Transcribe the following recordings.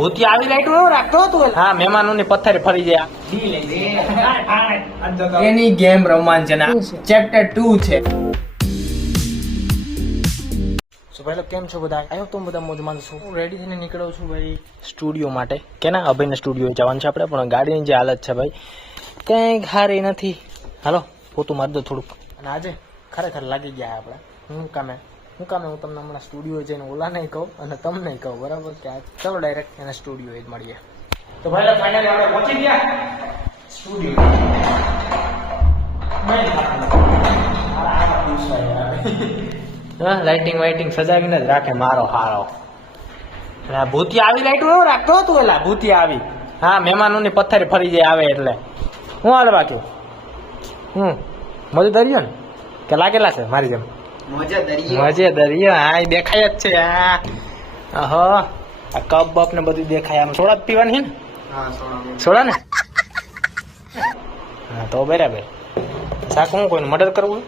ભૂતી આવી લાઈટ રાખતો હતો. હા, મહેમાનોની પથ્થરે ફરી જાય. એની ગેમ રમવાનું છે ને ચેપ્ટર 2 છે. સો ભાઈ કેમ છો બધા? આયો તો બધા મોજમાં છો. હું રેડી થઈને નીકળ્યો છું ભાઈ સ્ટુડિયો માટે. કેના અભયના સ્ટુડિયો જવાનું છે આપણે, પણ ગાડીની જે હાલત છે ભાઈ કંઈક સારી નથી. હાલો પોતું મારી દો થોડુંક. અને આજે ખરેખર લાગી ગયા આપણે. હું કામે હું તમને હમણાં સ્ટુડિયો જઈને ઓલા નહીં કહું અને તમને કહું, બરાબર? કે આ ચલો ડાયરેક્ટ એના સ્ટુડિયો જ મળીએ. તો ભાઈ ફાઇનલી આપણે પહોંચી ગયા સ્ટુડિયો. લાઇટિંગ વાઇટિંગ સજાવીને જ રાખે મારો હારો. ભૂતી આવી લાઈટ રાખતો હતો. એલા ભૂતી આવી. હા, મહેમાનોની પથ્થરે ફરી જાય આવે એટલે. હું હાલ બાકી મજે દરિયો ને કે લાગેલા છે મારી જેમ મજે દરિયો. હા, એ દેખાય જ છે. આ કપ બપ ને બધું દેખાય. આમ સોડા પીવાની છે ને? સોડા ને? હા તો બરાબર. શાક હું કોઈને મર્ડર કરવું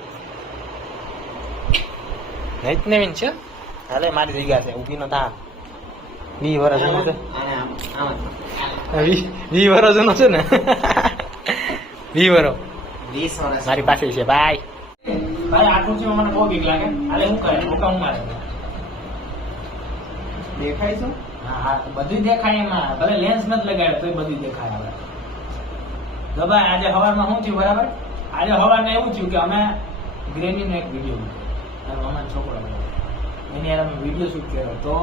નહીં જ નવીન છે. હાલે મારી જગ્યા છે ઊભી નો થા. 20 વર્ષ નો છે. 20 વર્ષ નો છે ને? 20 વર્ષ મારી પાસે છે ભાઈ. ભાઈ આટલું છે મને બહુ બીક લાગે. હાલે હું કરે હું મારે દેખાય છે. હા બધું દેખાય એમાં. ભલે લેન્સ નથી લગાડ્યો તોય બધું દેખાય. હવે જો ભાઈ આજે સવારમાં શું થયું બરાબર? આજે સવારમાં એવું થયું કે અમે ગ્રેનીનો એક વિડીયો અમારા છોકરો એની યાર અમે વિડીયો શૂટ કર્યો. તો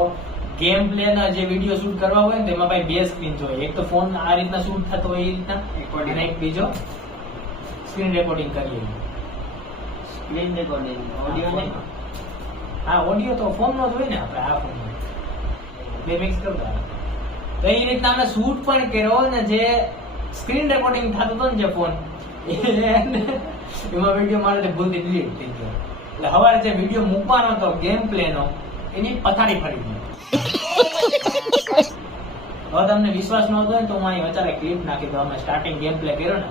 ગેમ પ્લે ના જે વિડીયો શૂટ કરવા હોય ને તેમાં ભાઈ 2 સ્ક્રીન જોઈએ. એક તો ફોન આ રીતના શૂટ થતો હોય એ રીતના, અને એક બીજો સ્ક્રીન રેકોર્ડિંગ કરીએ. સ્ક્રીન રેકોર્ડિંગ ઓડિયો નહીં? હા, ઓડિયો તો ફોન નો જ હોય ને આપણે. આ ફોન બે મિક્સ કરતા. તો એ રીતના અમે શૂટ પણ કર્યો ને જે સ્ક્રીન રેકોર્ડિંગ થતું હતું ને જે ફોન એમાં વિડીયો મારે ભૂલથી ડિલીટ થઈ ગયો. એટલે સવારે જે વિડીયો મૂકવાનો હતો ગેમ પ્લે નો એની પથારી ફરી ગઈ. હવે તમને વિશ્વાસ ન હતો ને તો હું અહીં અત્યારે ક્લિપ નાખી દઉં. અમે સ્ટાર્ટિંગ ગેમ પ્લે કર્યો ને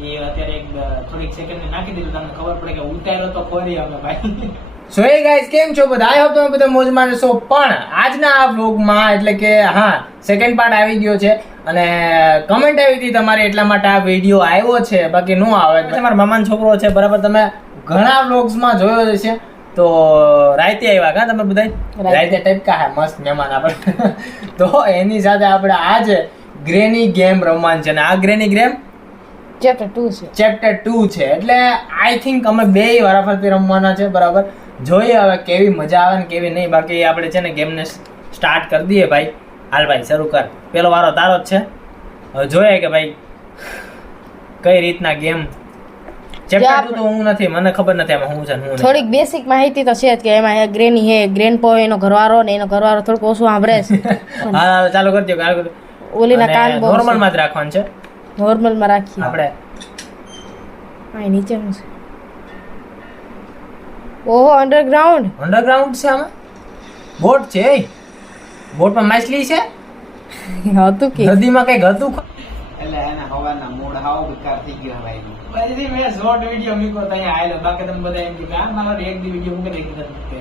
એ અત્યારે એક થોડીક સેકન્ડ નાખી દીધું. તમને ખબર પડે કે ઉતાર્યો તો ખોરી અમે ભાઈ. સો એ ગાઈસ કેમ છો બધા? આઈ હોપ તમે બધા મોજમાં છો. પણ આજના આ વ્લોગમાં એટલે કે હા સેકન્ડ પાર્ટ આવી ગયો છે અને કમેન્ટ આવી હતી તમારી એટલા માટે આ વિડીયો આવ્યો છે. બાકી નો આવે. તમારા મામાનો છોકરો છે બરાબર, તમે ઘણા વ્લોગ્સમાં જોયો હશે. તો રાતે આવ્યા કા તમે બધા? રાતે ટાઈપ કા મસ્ત મહેમાન આપણે. તો એની સાથે આપણે આજે ગ્રેની ગેમ રમવાની છે. અને આ ગ્રેની ગેમ ચેપ્ટર 2 છે. એટલે આઈ થિંક અમે બે વારાફરતી રમવાના છે બરાબર. જોઈએ હવે કેવી મજા આવે ને કેવી નહીં. બાકી આપણે છે ને ગેમને સ્ટાર્ટ કરી દઈએ ભાઈ. હાલ ભાઈ શરૂ કર. પેલો વારો તારો જ છે. હવે જોઈએ કે ભાઈ કઈ રીતના ગેમ. ચેપ્ટર 2 તો હું નથી, મને ખબર નથી આમાં શું છે શું નહીં. થોડીક બેસિક માહિતી તો છે જ કે એમાં ગ્રેની હે, ગ્રેન્ડપો એનો ઘરવાળો ને એનો ઘરવાળો થોડુંક ઓછું સાંભળે છે. હા ચાલુ કરજો. ઓલીના કાન બહુ નોર્મલ માં જ રાખવાનું છે. નોર્મલ માં રાખીએ આપણે. આ નીચે શું છે? ઓહો અંડરગ્રાઉન્ડ છે આમાં. બોટ છે. બોટમાં માછલી છે. હતું કે નદીમાં કઈક હતું. એટલે એના હવાના મૂડ હાવ બેકાર થઈ ગયો ભાઈ. પછી મેં શોર્ટ વિડીયો મૂક્યો તો અહીંયા આવેલો. બાકી તમે બધા એમ કે આ મારો એક દી વિડીયો મૂકી દે કે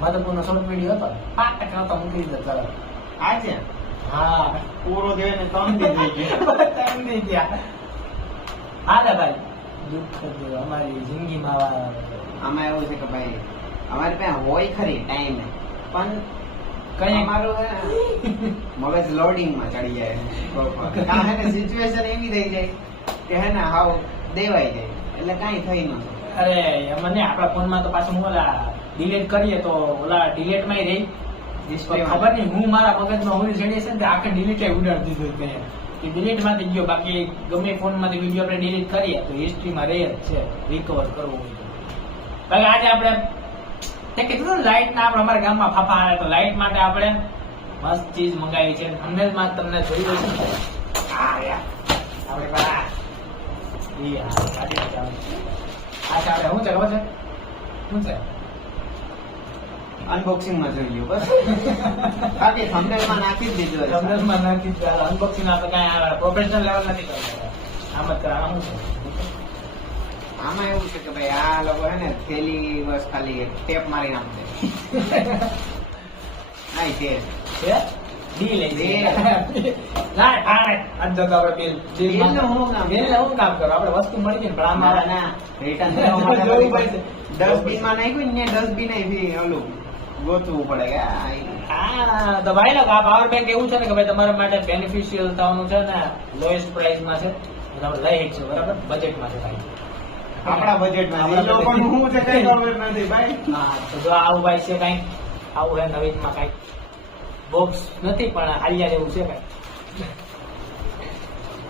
માધવપુરનો શોર્ટ વિડીયો હતો 5 ટકા તો મૂકી દીધો. ચલો આજે હા પૂરો થયો ને 3 દી થઈ ગયા. 3 દી ગયા. હાલે ભાઈ દુઃખ અમારી જિંદગીમાં. આમાં એવું છે કે ભાઈ અમારી પાસે હોય ખરી ટાઈમ પણ કઈ અમારું મગજ લોડિંગ માં ચડી જાય. સિચ્યુએશન એવી થઈ જાય કે હે ને હાવ દેવાઈ જાય એટલે કઈ થઈ ન શકે. અરે મને આપણા ફોનમાં તો પાછું હું ઓલા ડિલીટ કરીએ તો ઓલા ડિલીટ માં રહી ખબર નહીં. હું મારા મગજમાં હોલી ચડી છે ને આખે ડિલીટ ઉડાડી દીધું કે ડિલીટ માંથી ગયો. બાકી ગમે ફોન માંથી વિડીયો આપણે ડિલીટ કરીએ તો હિસ્ટ્રીમાં રહે જ છે. રિકવર કરવું હોય તો આજે આપણે તે કીધું લાઈટ ના આપણે અમારા ગામમાં ફાફા આવે તો લાઈટ માટે આપણે મસ્ત ચીજ મંગાવી છે. થંબનેલમાં તમને જોઈ હશે ને. આ યાર આપણે આ આપણે શું છે ખબર છે શું છે? અનબોક્સિંગ માં જોઈ લ્યો બસ. બાકી થંબનેલ માં નાખી જ દીધું. થંબનેલમાં નાખી દીધું. અનબોક્સિંગ આપણે કઈ પ્રોફેશનલ લેવલ નથી કરતા. આમ જ કરવાનું છે. આમાં એવું છે કે ભાઈ આ લોકો હે ને થેલી બસ ખાલી ટેપ મારી નાખે. નહીં તે જી લઈ બે. ના આ જો તો આપણે બિલનું હું કામ? બિલનું હું કામ કરો આપણે વસ્તુ મળી ગઈ ને પણ આ મારા મારા ના રિટર્ન કરવા માટે જોવું પડશે. ડસ્ટબિન માં નાખ્યું ને ડસ્ટબિન આવી ઓલું ગોતવું પડે કે હા તો ભાઈ લોક આ પાવર બેંક એવું છે ને કે ભાઈ તમારા માટે બેનિફિશિયલ થવાનું છે ને લોએસ્ટ પ્રાઇસમાં છે એટલે આપણે લઈ શકીએ બરાબર બજેટમાં છે ભાઈ આપણા બજેટમાં એ લોકોનું શું છે કઈ ખબર નથી ભાઈ. હા તો જો આવું ભાઈ છે કઈક આવું છે નવીનમાં કઈક બોક્સ નથી પણ આલિયા જેવું છે કઈક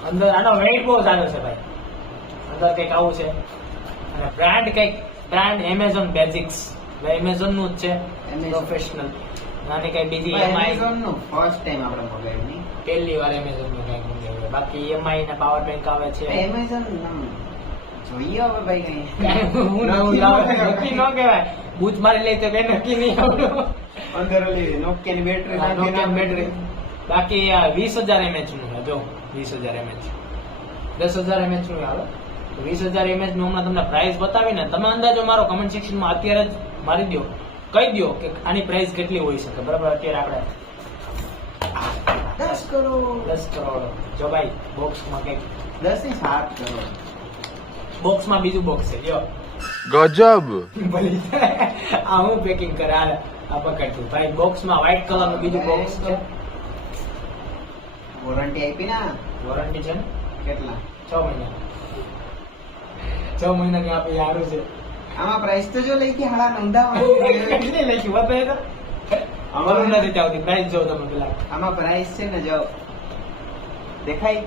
અંદર આનો વેઇટ બહુ સારો છે ભાઈ અંદર કઈક આવું છે અને બ્રાન્ડ કઈક બ્રાન્ડ એમેઝોન બેઝિક્સ એમેઝોન નું જ છે Amazon. પ્રોફેશનલ નાની કઈ બીજી એમઆઈ એમેઝોન નું ફર્સ્ટ ટાઈમ આપણે મગાવ્યું નહીં. પહેલી વાર એમેઝોન નું કઈક મંગાવ્યું બાકી એમઆઈ ને પાવર બેંક આવે છે એમેઝોન જોઈએ હવે ભાઈ કઈ હું નવું લાવું નક્કી ન કહેવાય બૂચ મારી લઈ તો કઈ નક્કી નહીં આવડું અંદર ઓલી નોકિયાની બેટરી નોકિયા બેટરી બાકી 20,000 mAh નું છે જો 20,000 mAh 10,000 mAh નું આવે તો 20,000 mAh નું હમણાં તમને પ્રાઇસ બતાવીને તમે અંદાજો મારો કમેન્ટ સેક્શનમાં અત્યારે જ મારી દો કહી દો કે આની પ્રાઇસ કેટલી હોઈ શકે બરાબર અત્યારે આપણે 10 કરોડ 10 કરોડ જો ભાઈ બોક્સમાં કઈક 10 થી 7 કરોડ બોક્સમાં બીજું બોક્સ છે જો ગજબ ભલે આ હું પેકિંગ કરે આ પકડતું ભાઈ બોક્સમાં વ્હાઈટ કલર નું બીજું બોક્સ છે વોરંટી આપી ના વોરંટી છે ને કેટલા 6 મહિના 6 મહિનાની આપી સારું છે આમાં પ્રાઇસ તો જો લઈ કે હાડા નોંધાવાની કેટલી લખી વધારે તો અમારું નથી ચાવતી પ્રાઇસ જો તમે પેલા આમાં પ્રાઇસ છે ને જો દેખાય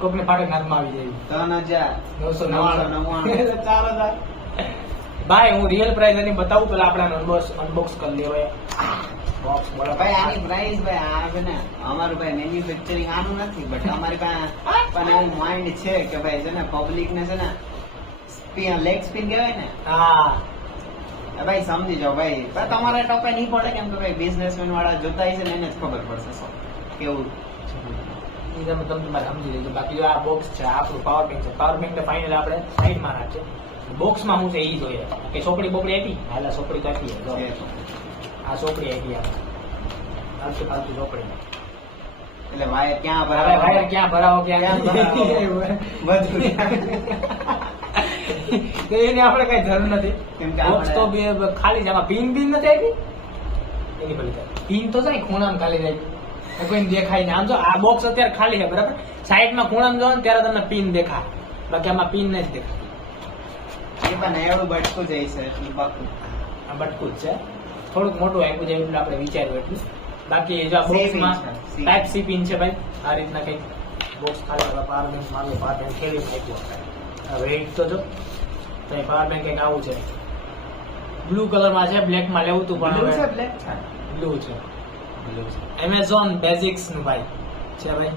કોકને ફાટક હાથમાં આવી જાય 3,999 4,000 ભાઈ હું રિયલ પ્રાઇસ એની બતાવું પેલા આપણે અનબોક્સ કરી લેવાય બોક્સ બોલો ભાઈ આની પ્રાઇસ ભાઈ આ છે ને અમારું ભાઈ મેન્યુફેક્ચરિંગ આનું નથી બટ અમારી પાસે પણ એવું માઇન્ડ છે કે ભાઈ છે ને પબ્લિક ને છે ને લેગ સ્પિન કહેવાય ને હા ભાઈ સમજી જાઓ ભાઈ પણ તમારે ટોપે નહીં પડે કેમ કે ભાઈ બિઝનેસમેન વાળા જોતા હશે ને એને જ ખબર પડશે શું કેવું એ તમે તમારે સમજી લેજો બાકી આ બોક્સ છે આપણું પાવર બેંક છે પાવર બેંક ફાઇનલ આપણે સાઈડમાં રાખીએ બોક્સમાં શું છે એ જોઈએ કે ચોપડી બોપડી આપી હાલા ચોપડી તો આપી જો આ ચોપડી આપી આપણે ફાલતુ ચોપડી એટલે વાયર ક્યાં હવે ભરાવે વાયર ક્યાં ભરાવો ક્યાં બધું તો એની આપણે કઈ જરૂર નથી કેમ કે બોક્સ તો આપણે- બે ખાલી છે આમાં પિન બિન નથી આપી એની ભલે પિન તો છે ને ખૂણામાં ખાલી જાય કોઈને દેખાય ને આમ જો આ બોક્સ અત્યારે ખાલી છે બરાબર સાઈડમાં ખૂણામાં જો ને ત્યારે તમને પિન દેખાય બાકી આમાં પિન નથી દેખાય એ પણ એવડું બટકું જાય છે એટલે બાકી આ બટકું જ છે થોડુંક મોટું આપ્યું છે એટલે આપણે વિચાર્યું એટલું બાકી જો આ C બોક્સમાં pin છે, C. ટાઈપ સી પિન છે ભાઈ આ રીતના કંઈક બોક્સ ખાલી આપણે પાવર બેંક મારું પાવર બેંક ખેલી નાખ્યું હવે વેઇટ તો જો તો પાવર બેંક કંઈક આવું છે બ્લુ કલરમાં છે બ્લેકમાં લેવું હતું પણ Blue છે હવે black છે બ્લુ છે એમેઝોન બેઝિક્સ નું ભાઈ છે ભાઈ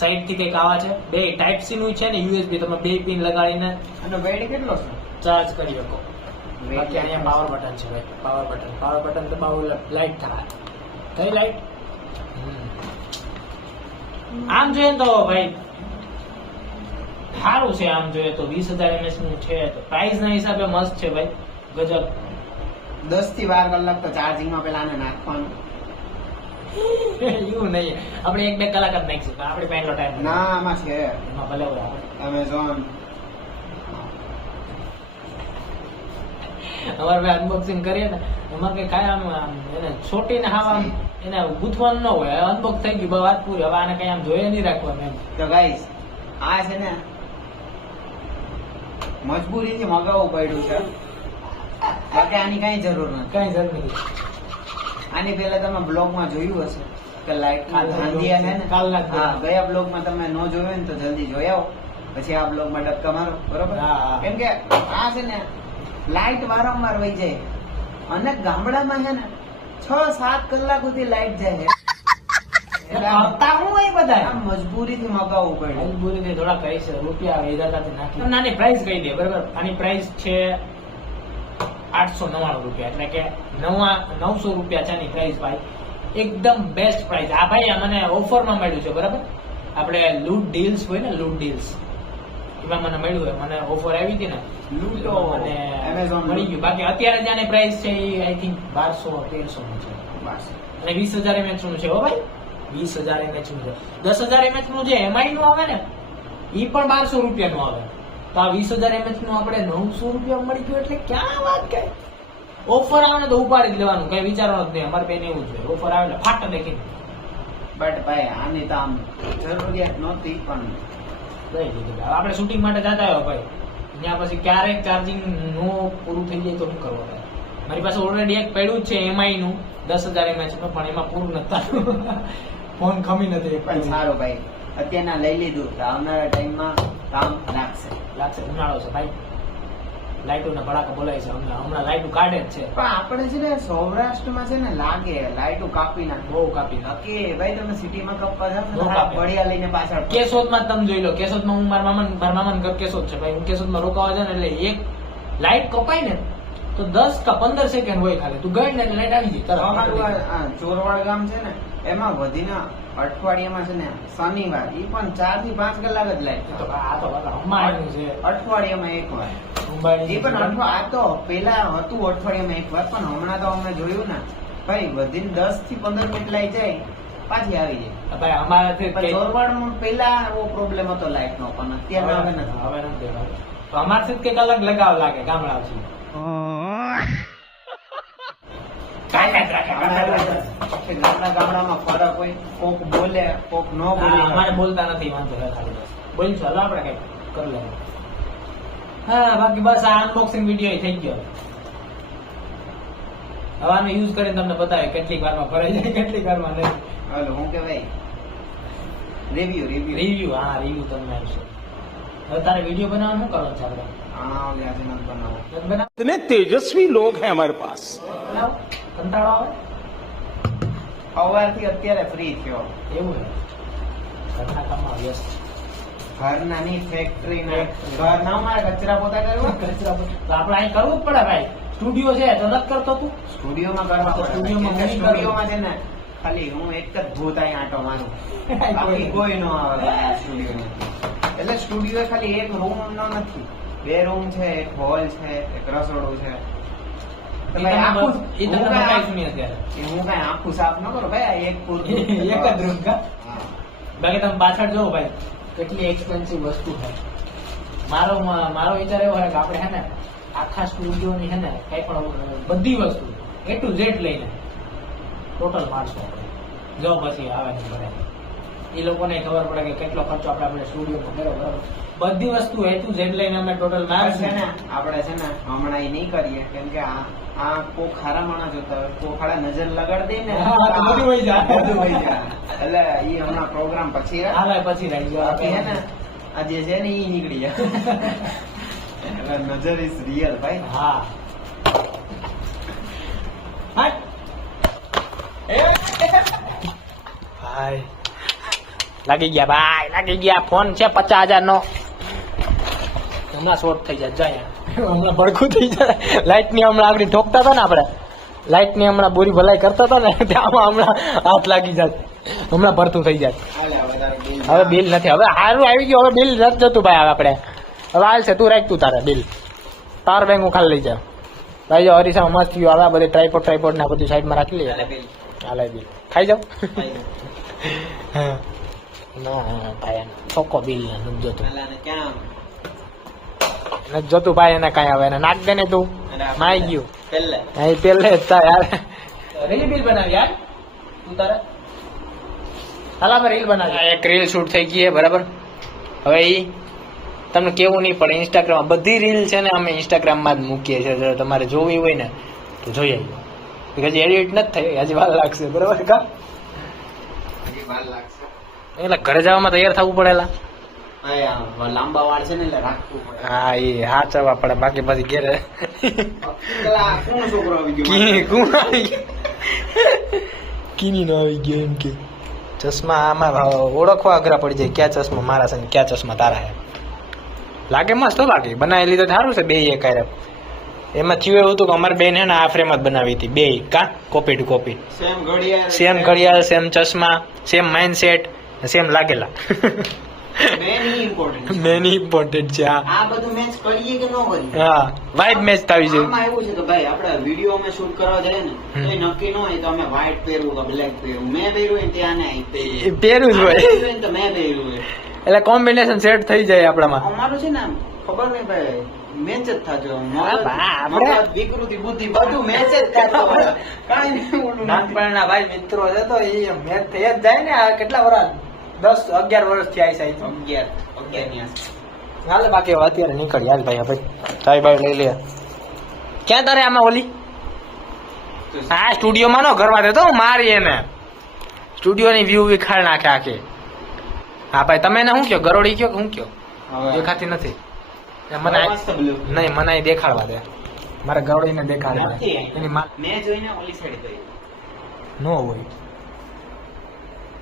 સાઈડ થી કંઈક આવા છે બે ટાઈપ સી નું છે ને યુએસબી તમે બે પિન લગાડીને આનો વેટ કેટલો છે ચાર્જ કરી શકો બાકી અહીંયા પાવર બટન છે ભાઈ પાવર બટન તો પાવર લાઈટ થાય કઈ લાઈટ આમ જોઈએ તો ભાઈ સારું છે આમ જોઈએ તો 20,000 mAh નું છે તો પ્રાઇસ ના હિસાબે મસ્ત છે ભાઈ ગજબ 10 થી 12 કલાક તો ચાર્જિંગમાં પેલા આને નાખવાનું એવું નહીં આપણે 1-2 કલાક જ નાખીશું આપણે પહેલો ટાઈમ ના આમાં છે એમાં ભલે હોય આપણે એમેઝોન અમારે ભાઈ અનબોક્સિંગ કરીએ ને અમારે કઈ કાંઈ આમ એને છોટીને હાવ આમ એને ગૂંથવાનું ન હોય અનબોક્સ થઈ ગયું વાત પૂરી હવે આને કઈ આમ જોઈએ નહીં રાખવાનું એમ તો ગાઈસ આ છે ને મજબૂરીથી મગાવવું પડ્યું છે બાકી આની કઈ જરૂર નથી કઈ જરૂર નથી આની પહેલા તમે બ્લોગમાં જોયું હશે કે લાઈટ કાલના ધાંધિયા છે ને કાલના જ હા ગયા બ્લોગમાં તમે ન જોયું હોય ને તો જલ્દી જોઈ આવો પછી આ બ્લોગમાં ડબકા મારો બરોબર હા, હા. કેમ કે આ છે ને લાઈટ વારંવાર વહી જાય અને ગામડામાં છે ને 6-7 કલાક સુધી લાઈટ જાય છે એટલે આ કરતા હું હોય બધા આ મજબૂરીથી મગાવવું પડ્યું મજબૂરીને થોડા કરી છે રૂપિયા વેદાતાથી નાખી તમને આની પ્રાઇસ કહી દે બરાબર આની પ્રાઇસ છે 899 રૂપિયા એટલે કે 900 રૂપિયા છે આની પ્રાઇસ ભાઈ એકદમ બેસ્ટ પ્રાઇસ આ ભાઈ આ મને ઓફરમાં મળ્યું છે બરાબર આપણે લૂટ ડીલ્સ હોય ને લૂટ ડીલ્સ એમાં મને મળ્યું હોય મને ઓફર આવી હતી ને લૂંટો. મને Amazon મળી ગયું બાકી અત્યારે જ્યાં પ્રાઇસ છે એ આઈ થિંક 1200-1300 ની છે બસ અને 20,000 mAh નું છે હો ભાઈ, 20,000 mAh નું છે. 10,000 mAh નું જે MI નું આવે ને ઈ પણ 1200 રૂપિયાનું આવે. તો આ 20,000 mAh નું આપણે 900 રૂપિયા મળી ગયું, એટલે ક્યાં વાત કઈ. ઓફર આવે ને તો ઉપાડી જ લેવાનું, કઈ વિચારવાનું જ નહીં. અમારે બેન એવું જ છે, ઓફર આવે એટલે ફાટ દેખીને બટ ભાઈ આની તો આમ જરૂરિયાત નહોતી પણ લઈ લીધું. આપણે શૂટિંગ માટે જતા હોય ભાઈ, ત્યાં પછી ક્યારેક ચાર્જિંગ નો પૂરું થઈ જાય તો શું કરવાનું. મારી પાસે ઓલરેડી એક પડ્યું જ છે MI નું 10,000 mAh નું, પણ એમાં પૂરું નથી થતું. ફોન ખમી નથી પણ સારું ભાઈ, અત્યારના લઈ લીધું તો આવનારા ટાઈમમાં કામ લાગશે. લાગશે. ઉનાળો છે ભાઈ, લાઈટો ના ભડાકા બોલાય છે. હમણાં લાઈટો કાઢે જ છે. પણ આપણે છે ને સૌરાષ્ટ્રમાં છે ને લાગે લાઈટો કાપી નાખે. બહુ કાપી કે ભાઈ તમે સિટીમાં કપવા જાવ બહુ ને કાપે. બળિયા લઈને પાછળ કેશોદમાં જ તમે જોઈ લો. કેશોદમાં હું મારા મામાનું ઘર કેશોદ છે ભાઈ. હું કેશોદમાં રોકાવા જાઉં ને એટલે એક લાઈટ કપાય ને તો 10 કે 15 સેકન્ડ હોય ખાલી. તું ગઈ ને એટલે લાઈટ આવી જાય અમારું તરત. આ ચોરવાડ ગામ છે ને એમાં વધીને અઠવાડિયામાં છે ને શનિવાર ઈ પણ 4 થી 5 કલાક જ લાઈટ તો આ તો અંબાણીનું છે. અઠવાડિયામાં એક વાર અંબાણી એ પણ આ તો પેલા હતું અઠવાડિયામાં એક વાર, પણ હમણાં તો અમે જોયું ને ભાઈ વધીને 10 થી 15 મિનિટ લાઈ જાય પાછી આવી જાય. ભાઈ અમારાથી પણ ચોરવાડમાં પેલા એવો પ્રોબ્લેમ હતો લાઈટ નો, પણ અત્યારે હવે નથી. હવે નથી. તો અમારથી કંઈક અલગ લગાવ લાગે ગામડા છે. ગામડા ગામડામાં ફરક હોય, કોક બોલે કોક ન બોલે. અમારે બોલતા નથી, વાંધો નથી. ખાલી બસ બોલીશું. હાલો આપણે કઈ કરી લેવું. હા, બાકી બસ આ અનબોક્સિંગ વિડીયો થઈ ગયો. હવે આનો યુઝ કરીને તમને બતાવે કેટલીક વારમાં ભરાઈ જાય, કેટલીક વારમાં નહીં. હાલો હું કે ભાઈ રિવ્યુ રિવ્યુ. હા, રિવ્યુ તમને આવશે. હવે તારે વિડીયો બનાવવાનું શું કરવાનું છે આપણે? હા ઓલે આજે નથી બનાવો. નથી બનાવ? इतने तेजस्वी लोग हैं हमारे पास. બનાવ? કંટાળો આવે સવારથી અત્યારે ફ્રી થયો. એવું છે. ઘરના કામમાં વ્યસ્ત. ઘરના ની ફેક્ટરી ના ઘરના મારે કચરા પોતા કરવા કચરા તો આપણે અહીં કરવું જ પડે ભાઈ. સ્ટુડિયો છે તો નથી કરતો તું? સ્ટુડિયોમાં કરવા પડે. સ્ટુડિયોમાં હું નહીં સ્ટુડિયોમાં છે ને ખાલી હું એક જ ભૂત અહીં આંટો મારું, બાકી કોઈ નો આવે સ્ટુડિયોમાં. એટલે સ્ટુડિયો ખાલી એક રૂમ નો નથી, 2 રૂમ છે, એક હોલ છે, એક રસોડું છે. તો ભાઈ આખું એ તમને બતાવીશું નહીં અત્યારે. હું કઈ આખું સાફ ન કરું ભાઈ, આ એક પૂરતું એક જ રૂમ કા? હા. બાકી તમે પાછળ જોવો ભાઈ કેટલી એક્સપેન્સિવ વસ્તુ છે. મારો વિચાર એવો છે કે આપણે છે ને આખા સ્ટુડિયોની છે ને કઈ પણ બધી વસ્તુ A to Z લઈને ટોટલ મારશું આપણે. જો પછી આવે ને ભરે એ લોકોને ખબર પડે કે કેટલો ખર્ચો આપણે સ્ટુડિયોમાં કર્યો. બરાબર, બધી વસ્તુ A to Z લઈને અમે ટોટલ છે મારશું. ને આપણે છે ને હમણાં એ નહીં કરીએ, કેમ કે આ કોક ખારા માણસ જોતા હોય, કોક ખાડા નજર લગાડી દે ને હા, તો બધું વહી જાય. બધું વહી જાય. એટલે ઈ હમણાં પ્રોગ્રામ પછી રાખ. હાલે પછી રહી બાકી હે ને જાય. આ જે છે ને ઈ નીકળી જાય. એટલે નજર ઇઝ રિયલ ભાઈ. હા હટ. ભાઈ લાગી ગયા, ભાઈ લાગી ગયા. ફોન છે 50,000 નો. હમણાં શોર્ટ થઈ જાય. હમણાં ભડકું થઈ જાય. લાઈટ ની હમણાં આગળ ઠોકતા હતા ને આપણે, લાઈટ ની હમણાં બોરી ભલાઈ કરતા હતા ને ત્યાં હમણાં હાથ લાગી જાય. હમણાં ભરતું થઈ જાય. હાલે હવે તારું bill. હવે બિલ નથી. હવે સારું આવી ગયું. હવે બિલ નથી જતું ભાઈ. હવે આપણે હવે હાલશે. તું રાખ તું તારે બિલ. પાવર બેંક હું ખાલી લઈ જાઉં ભાઈ. જો અરીસા મસ્ત થયું. હવે બધે ટ્રાયપોડ ને બધું સાઈડમાં રાખી લઈએ. હાલે bill. હાલે બિલ ખાઈ જાવ. ખાઈ લો. ના ભાઈ ચોખ્ખો બિલ નથી જોતું. હાલે આને ક્યાં નથી જોતું ભાઈ. એને કઈ આવે એને નાખ દે ને તું. માઈ ગયું પહેલે અહીં પેલે જ તા યાર. રીલ બિલ બનાવી યાર તું તારે. હાલ આપણે રીલ બનાવી. એક રીલ શૂટ થઈ ગઈ છે બરાબર. હવે ઈ તમને કેવું નહીં પડે. ઇન્સ્ટાગ્રામ બધી રીલ છે ને અમે ઇન્સ્ટાગ્રામમાં જ મૂકીએ છીએ. જો તમારે જોવી હોય ને તો જોઈ આવજો. હજી એડિટ નથી થઈ, હજી વાર લાગશે બરાબર કા? હજી વાર લાગશે. એટલે ઘરે જવામાં તૈયાર થવું પડેલા. આ લાંબા વાળ છે ને એટલે રાખવું પડે. હા એ હાચવવા પડે. બાકી પછી ઘેરે પેલા કોણ છોકરો આવી ગયો? કોણ આવી ગયો? કીની નો આવી ગયો એમ કે. ચશ્મા આમાં ઓળખવા અઘરા પડી જાય. ક્યાં ચશ્મા મારા છે ને ક્યાં ચશ્મા તારા છે. લાગે મસ્ત લાગે. બનાવી લીધો સારું છે. બે એક હારે એમાં થયું એવું હતું કે અમારે બેન હે ને આ ફ્રેમ જ બનાવી હતી. બે કા કોપી ટુ કોપી. સેમ ઘડિયાળ, સેમ ઘડિયાળ, સેમ ચશ્મા, સેમ માઇન્ડ સેટ, સેમ લાગેલા. મેન ઇમ્પોર્ટન્ટ મેની ઇમ્પોર્ટન્ટ છે હા આ બધું મેચ કરીએ કે ન કરીએ હા વાઇબ મેચ થવી છે આમાં એવું છે કે ભાઈ આપણે વિડીયો અમે શૂટ કરવા જઈએ ને તો એ નક્કી ન હોય તો અમે વ્હાઈટ પહેરવું કે બ્લેક પહેરવું મેં પહેર્યું હોય ને ત્યાં ને એ પહેર્યું જ હોય તો મેં પહેર્યું હોય એટલે કોમ્બિનેશન સેટ થઈ જાય આપણામાં અમારું છે ને આમ ખબર નહીં ભાઈ મેચ જ થતો હા, બા, આપણે- વિકૃતિ બુદ્ધિ બધું મેચ જ થતો કાંઈ નહીં ઓલું નથી. નાનપણના ભાઈ મિત્રો છે તો એ મેચ થઈ જ જાય ને આ કેટલા વર્ષ 10-11 વર્ષ થી આવી સાહેબ 11 ની આસપાસ. હાલ બાકી હવે અત્યારે નીકળી હાલ ભાઈ આપણે ચાય બાય લઈ લે ક્યાં તારે આમાં ઓલી હા સ્ટુડિયોમાં નો કરવા દેતો હું મારી એને સ્ટુડિયોની વ્યૂ વિખાડ નાખે આખી હા ભાઈ તમે એને શું કયો ગરોડી કયો કે શું કયો હવે દેખાતી નથી એ મને આ- મસ્ત blue. નહીં મને અહીં દેખાડવા દે મારે ગરોડીને દેખાડવા દે. નથી. એની માં મેં જોઈને ઓલી સાઈડ ગઈ નો હોય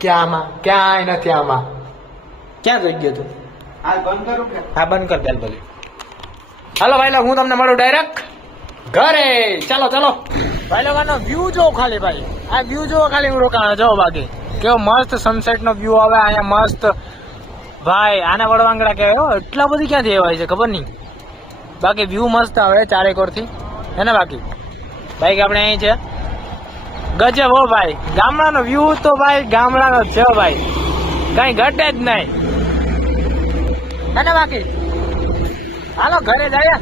ક્યાં આમાં ક્યાંય નથી આમાં ક્યાં જઈ ગયો તું હાલ બંધ કરું કે હા બંધ કર દે ભલે હાલો ભાઈ હું તમને મળું ડાયરેક્ટ ઘરે ચાલો ચાલો ભાઈ લોકોનો વ્યૂ જો ખાલી ભાઈ આ વ્યૂ જો ખાલી હું રોકાણ જો બાકી કેવો મસ્ત સનસેટ નો વ્યૂ આવે અહીંયા મસ્ત ભાઈ આને વડવાંગડા કહેવાય હો એટલા બધી ક્યાંથી એવાય છે ખબર નહીં બાકી વ્યૂ મસ્ત આવે ચારેકોર થી હે ને બાકી ભાઈ આપણે અહીં છે ગજબ હો ભાઈ ગામડાનો વ્યૂ તો ભાઈ ગામડાનો જ છે હો ભાઈ કઈ ઘટે જ નહીં હે ને બાકી હાલો ઘરે જઈએ